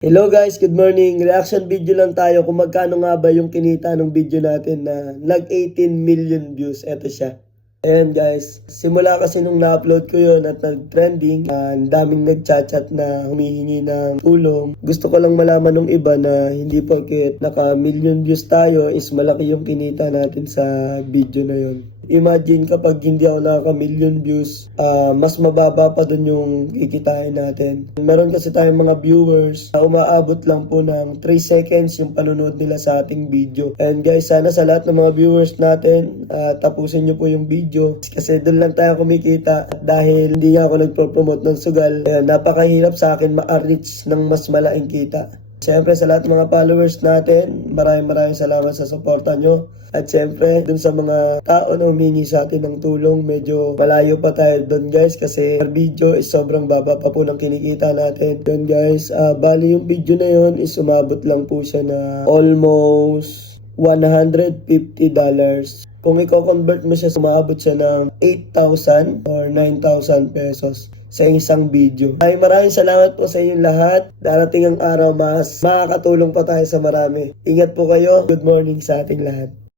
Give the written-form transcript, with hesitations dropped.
Hello guys, good morning. Reaction video lang tayo kung magkano nga ba yung kinita ng video natin na nag 18 million views. Eto siya. Ayan guys, simula kasi nung na-upload ko yun at nag-trending, ang daming nag-chat na humihingi ng tulong. Gusto ko lang malaman ng iba na hindi porket naka-million views tayo is malaki yung kinita natin sa video na yun. Imagine kapag hindi ako nakaka-million views, mas mababa pa dun yung kikitain natin. Meron kasi tayong mga viewers na umaabot lang po ng 3 seconds yung panonood nila sa ating video. And guys, sana sa lahat ng mga viewers natin, tapusin nyo po yung video. Kasi doon lang tayo kumikita dahil hindi nga ako nagpo-promote ng sugal. Ayan, napakahirap sa akin ma-reach ng mas malaking kita. Siyempre sa lahat ng mga followers natin, maraming salamat sa suporta nyo. At siyempre, dun sa mga tao na humingi sa atin ng tulong, medyo malayo pa tayo dun guys kasi per video is sobrang baba pa po ng kinikita natin. Yun guys, bali yung video na yun is umabot lang po siya na almost $150. Kung i-convert mo siya, umabot siya ng 8,000 or 9,000 pesos sa isang video. Maraming salamat po sa inyong lahat. Darating ang araw mas makakatulong pa tayo sa marami. Ingat po kayo. Good morning sa ating lahat.